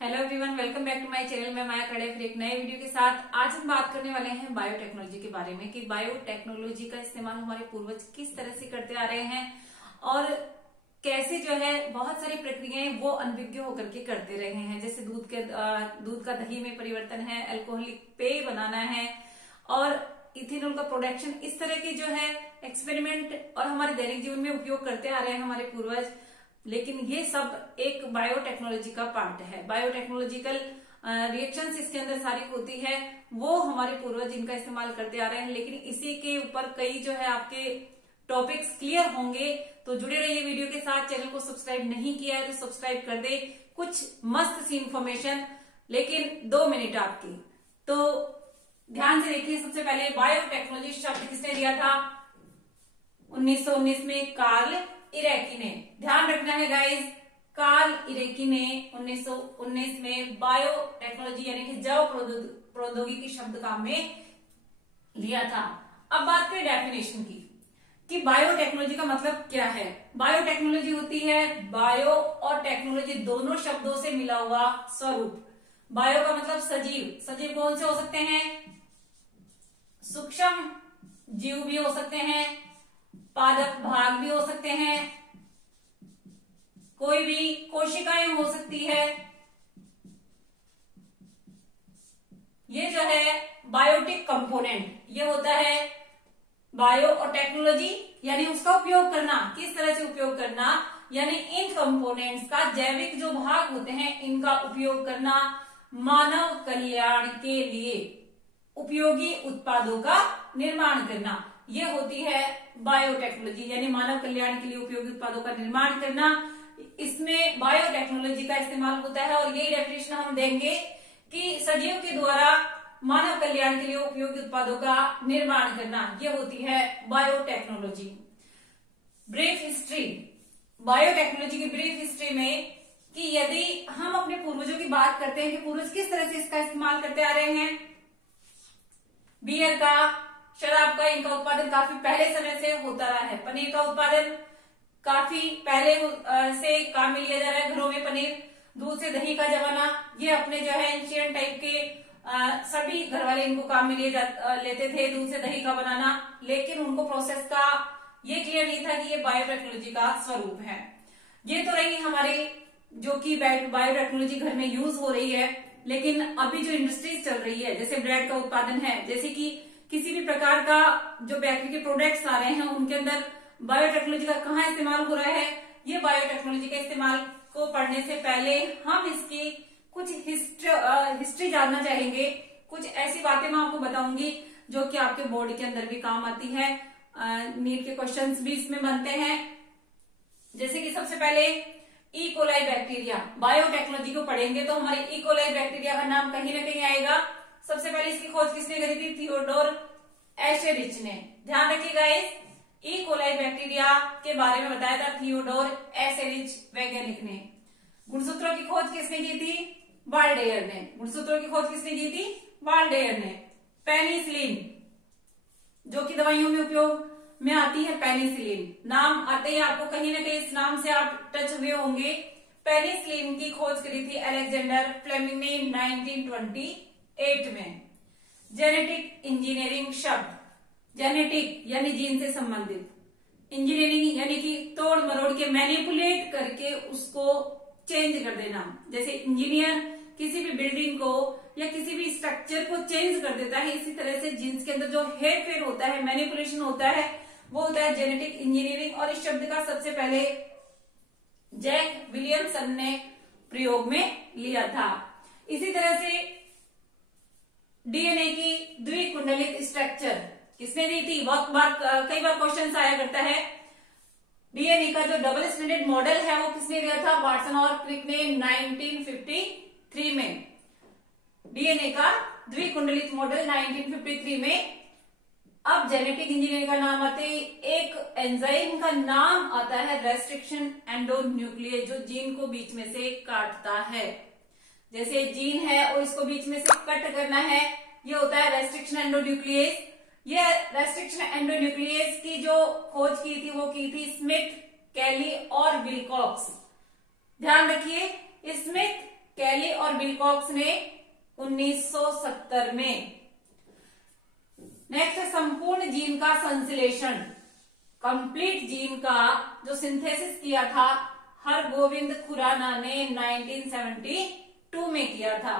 Hello everyone, welcome back to my channel. मैं माया खड़े फिर एक नए वीडियो के साथ। आज हम बात करने वाले हैं बायोटेक्नोलॉजी के बारे में कि बायोटेक्नोलॉजी का इस्तेमाल हमारे पूर्वज किस तरह से करते आ रहे हैं और कैसे जो है बहुत सारी प्रक्रियाएं वो अनभिज्ञ होकर के करते रहे हैं। जैसे दूध का दही में परिवर्तन है, अल्कोहलिक पेय बनाना है और इथेनॉल का प्रोडक्शन, इस तरह के जो है एक्सपेरिमेंट और हमारे दैनिक जीवन में उपयोग करते आ रहे हैं हमारे पूर्वज। लेकिन ये सब एक बायोटेक्नोलॉजी का पार्ट है। बायोटेक्नोलॉजिकल रिएक्शंस इसके अंदर सारी होती है, वो हमारे पूर्वज इनका इस्तेमाल करते आ रहे हैं। लेकिन इसी के ऊपर कई जो है आपके टॉपिक्स क्लियर होंगे, तो जुड़े रहिए वीडियो के साथ। चैनल को सब्सक्राइब नहीं किया है तो सब्सक्राइब कर दे। कुछ मस्त सी इंफॉर्मेशन, लेकिन 2 मिनट आपकी, तो ध्यान से देखिए। सबसे पहले बायोटेक्नोलॉजी शब्द किसने दिया था? 1919 में कार्ल इरेकी ने। ध्यान रखना है गाइस, कार्ल इरेकी ने 1919 में बायोटेक्नोलॉजी यानी कि जैव प्रौद्योगिकी शब्द काम में लिया था। अब बात करें डेफिनेशन की कि बायोटेक्नोलॉजी का मतलब क्या है। बायोटेक्नोलॉजी होती है बायो और टेक्नोलॉजी दोनों शब्दों से मिला हुआ स्वरूप। बायो का मतलब सजीव। सजीव कौन से हो सकते हैं? सूक्ष्म जीव भी हो सकते हैं, पादप भाग भी हो सकते हैं, कोई भी कोशिकाएं हो सकती है। ये जो है बायोटिक कंपोनेंट, ये होता है बायो और टेक्नोलॉजी यानी उसका उपयोग करना। किस तरह से उपयोग करना? यानी इन कंपोनेंट्स का, जैविक जो भाग होते हैं इनका उपयोग करना मानव कल्याण के लिए उपयोगी उत्पादों का निर्माण करना। ये होती है बायोटेक्नोलॉजी यानी मानव कल्याण के लिए उपयोगी उत्पादों का निर्माण करना। इसमें बायोटेक्नोलॉजी का इस्तेमाल होता है और यही डेफिनेशन हम देंगे कि सजीव के द्वारा मानव कल्याण के लिए उपयोगी उत्पादों का निर्माण करना, यह होती है बायोटेक्नोलॉजी। ब्रीफ हिस्ट्री, बायोटेक्नोलॉजी की ब्रीफ हिस्ट्री में कि यदि हम अपने पूर्वजों की बात करते हैं कि पूर्वज किस तरह से इसका इस्तेमाल करते आ रहे हैं। बियर का, शराब का, इनका उत्पादन काफी पहले समय से होता रहा है। पनीर का उत्पादन काफी पहले से काम में लिया जा रहा है घरों में। पनीर, दूध से दही का जमाना, ये अपने जो है एंशियंट टाइप के सभी घर वाले इनको काम में लेते थे, दूध से दही का बनाना। लेकिन उनको प्रोसेस का ये क्लियर नहीं था कि ये बायोटेक्नोलॉजी का स्वरूप है। ये तो रही हमारी जो कि बायोटेक्नोलॉजी घर में यूज हो रही है। लेकिन अभी जो इंडस्ट्रीज चल रही है, जैसे ब्रेड का उत्पादन है, जैसे कि किसी भी प्रकार का जो बेकरी के प्रोडक्ट्स आ रहे हैं उनके अंदर बायोटेक्नोलॉजी का कहाँ इस्तेमाल हो रहा है। ये बायोटेक्नोलॉजी के इस्तेमाल को पढ़ने से पहले हम इसकी कुछ हिस्ट्री जानना चाहेंगे। कुछ ऐसी बातें मैं आपको बताऊंगी जो कि आपके बोर्ड के अंदर भी काम आती है। नीट के क्वेश्चंस भी इसमें बनते हैं। जैसे कि सबसे पहले ई कोलाई बैक्टीरिया, बायोटेक्नोलॉजी को पढ़ेंगे तो हमारे ई कोलाई बैक्टीरिया का नाम कहीं ना कहीं आएगा। सबसे पहले इसकी खोज किसने करी थी? थियोडोर एशेरिच ने। ध्यान रखिएगा, ई कोलाई बैक्टीरिया के बारे में बताया था थियोडोर एशेरिच वैज्ञानिक ने। गुणसूत्रों की खोज किसने की थी? वाल्डेयर ने। गुणसूत्रों की खोज किसने की थी? वाल्डेयर ने। पेनिसिलिन, जो कि दवाइयों में उपयोग में आती है, पेनिसिलिन नाम आते ही आपको कहीं ना कहीं इस नाम से आप टच हुए होंगे। पेनिसिलिन की खोज करी थी अलेक्जेंडर फ्लेमिंग ने 1928 में। जेनेटिक इंजीनियरिंग शब्द, जेनेटिक यानी जीन से संबंधित, इंजीनियरिंग यानी कि तोड़ मरोड़ के, मैनिपुलेट करके उसको चेंज कर देना। जैसे इंजीनियर किसी भी बिल्डिंग को या किसी भी स्ट्रक्चर को चेंज कर देता है, इसी तरह से जीन्स के अंदर जो हेर फेर होता है, मैनिपुलेशन होता है, वो होता है जेनेटिक इंजीनियरिंग। और इस शब्द का सबसे पहले जैक विलियमसन ने प्रयोग में लिया था। इसी तरह से डीएनए की द्विकुंडलित स्ट्रक्चर किसने दी थी? कई बार क्वेश्चन आया करता है। डीएनए का जो डबल स्टैंडर्ड मॉडल है वो किसने दिया था? वाटसन और क्रिक ने 1953 में। डीएनए का द्विकुंडलित मॉडल 1953 में। अब जेनेटिक इंजीनियरिंग का नाम आते ही एक एंजाइम का नाम आता है रेस्ट्रिक्शन एंडोन्यूक्लियस, जो जीन को बीच में से काटता है। जैसे जीन है और इसको बीच में से कट करना है, ये होता है रेस्ट्रिक्शन एंडोन्यूक्लियस। ये रेस्ट्रिक्शन एंडोन्यूक्लियस की जो खोज की थी वो की थी स्मिथ, कैली और विलकॉक्स। ध्यान रखिए, स्मिथ, कैली और विलकॉक्स ने 1970 में। नेक्स्ट, संपूर्ण जीन का संश्लेषण, कंप्लीट जीन का जो सिंथेसिस किया था हरगोविंद खुराना ने 1972 में किया था।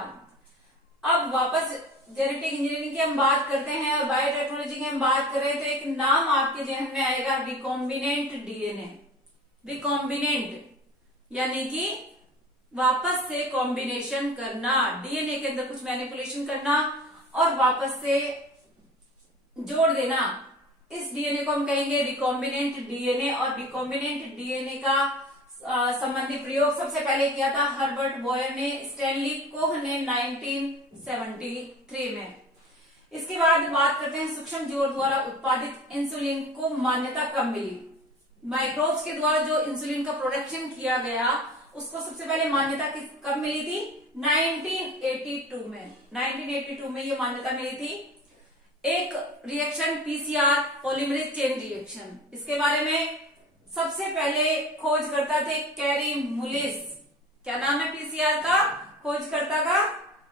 अब वापस जेनेटिक इंजीनियरिंग की हम बात करते हैं और बायोटेक्नोलॉजी की हम बात करें तो एक नाम आपके जहन में आएगा, रिकॉम्बिनेंट डीएनए। रिकॉम्बिनेंट यानी कि वापस से कॉम्बिनेशन करना, डीएनए के अंदर कुछ मैनिपुलेशन करना और वापस से जोड़ देना, इस डीएनए को हम कहेंगे रिकॉम्बिनेंट डीएनए। और रिकॉम्बिनेंट डीएनए का संबंधी प्रयोग सबसे पहले किया था हर्बर्ट बॉयर ने, स्टैनली कोह ने 1973 में। इसके बाद बात करते हैं सूक्ष्म जीवों द्वारा उत्पादित इंसुलिन को मान्यता कब मिली। माइक्रोब्स के द्वारा जो इंसुलिन का प्रोडक्शन किया गया उसको सबसे पहले मान्यता कब मिली थी? 1982 में। 1982 में ये मान्यता मिली थी। एक reaction PCR, polymerase chain reaction, इसके बारे में सबसे पहले खोजकर्ता थे कैरी मुलिस। क्या नाम है पीसीआर का खोजकर्ता का?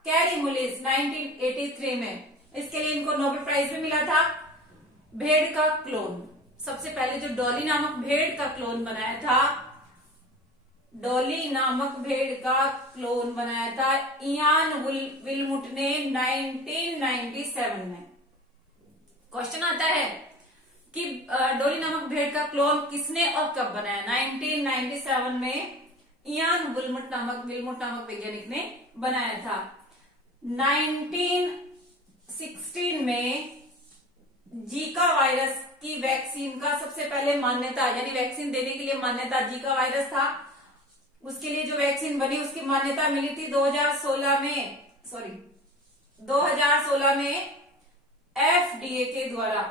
कैरी मुलिस, 1983 में। इसके लिए इनको नोबेल प्राइज भी मिला था। भेड़ का क्लोन, सबसे पहले जो डॉली नामक भेड़ का क्लोन बनाया था, डॉली नामक भेड़ का क्लोन बनाया था इयान विलमुट ने 1997 में। क्वेश्चन आता है कि डॉली नामक भेड़ का क्लोन किसने और कब बनाया? 1997 में इयान विलमुट नामक वैज्ञानिक ने बनाया था। 1916 में जीका वायरस की वैक्सीन का सबसे पहले मान्यता, यानी वैक्सीन देने के लिए मान्यता, जीका वायरस था उसके लिए जो वैक्सीन बनी उसकी मान्यता मिली थी 2016 में एफडीए के द्वारा,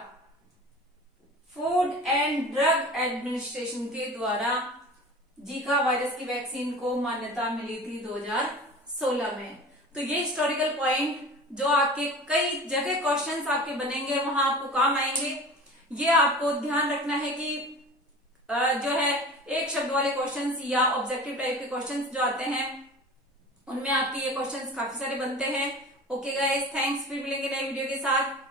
फूड एंड ड्रग एडमिनिस्ट्रेशन के द्वारा जीका वायरस की वैक्सीन को मान्यता मिली थी 2016 में। तो ये हिस्टोरिकल पॉइंट जो आपके कई जगह क्वेश्चंस आपके बनेंगे वहां आपको काम आएंगे, ये आपको ध्यान रखना है कि जो है एक शब्द वाले क्वेश्चंस या ऑब्जेक्टिव टाइप के क्वेश्चंस जो आते हैं उनमें आपके ये क्वेश्चंस काफी सारे बनते हैं। ओके गाइस, थैंक्स, फिर मिलेंगे नए वीडियो के साथ।